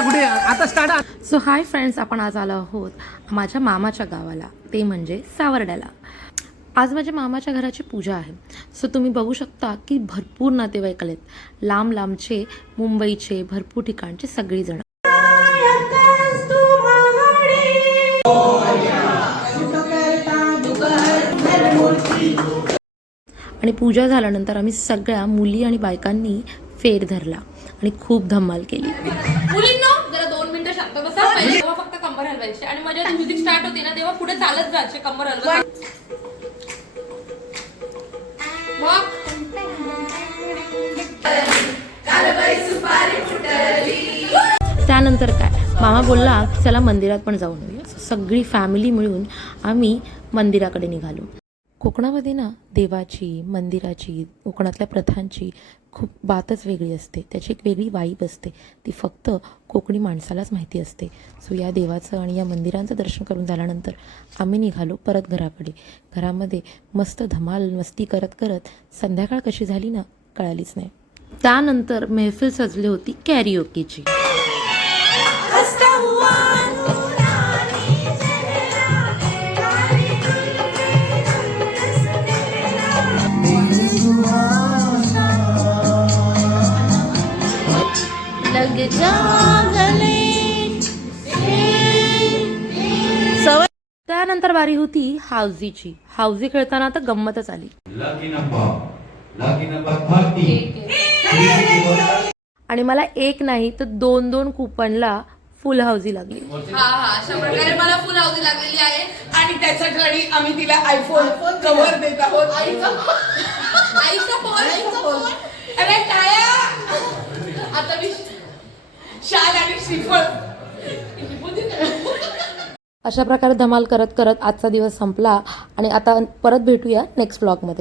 कुठे आता start. So hi friends, आपण आज आलो आहोत माझ्या मामाच्या गावाला, ते म्हणजे सावर्ड्याला. आज माझ्या मामाच्या घराची पूजा आहे. सो तुम्ही बघू शकता की भरपूर नातेवाईक आलेत, लांब लांबचे, मुंबईचे, भरपूर ठिकाणचे सगळीजण. आणि पूजा झाल्यानंतर आम्ही सगळ्या मुली आणि बायकांनी फेर धरला आणि खूप धमाल केली. मुलींनो जरा 2 मिनिटं शांत बसा. पहिले तेव्हा फक्त कंबर हलवायची आणि मग जेव्हा म्युझिक स्टार्ट होते ना तेव्हा पुढे चालत जायचे कंबर हलवत. मग त्यानंतर काय, मामा बोलला की चला मंदिरात पण जाऊन येऊया. सगळी फॅमिली मिळून आम्ही मंदिराकडे निघालो. कोकणामध्ये ना देवाची, मंदिराची, कोकणातल्या प्रथांची खूप बातच वेगळी असते. त्याची एक वेगळी वाईब असते, ती फक्त कोकणी माणसालाच माहिती असते. सो या देवाचं आणि या मंदिरांचं दर्शन करून झाल्यानंतर आम्ही निघालो परत घराकडे. घरामध्ये मस्त धमाल मस्ती करत करत संध्याकाळ कशी झाली ना कळालीच नाही. त्यानंतर मेहफिल सजली होती कॅरिओकेची. त्यानंतर बारी होती हाऊजीची. हाऊजी खेळताना आता गंमतच आली. आणि मला एक नाही तर 2-2 कुपनला फुल हाऊजी लागली. हा अशा प्रकारे मला फुल हाऊजी लागलेली आहे आणि त्याच्यासाठी आम्ही तिला आयफोन कव्हर देत आहोत. आईचा फोन. अरे टाया आता मी शाल आणि श्रीफळ. अशा प्रकारे धमाल करत करत आजचा दिवस संपला आणि आता परत भेटूया नेक्स्ट व्लॉगमध्ये.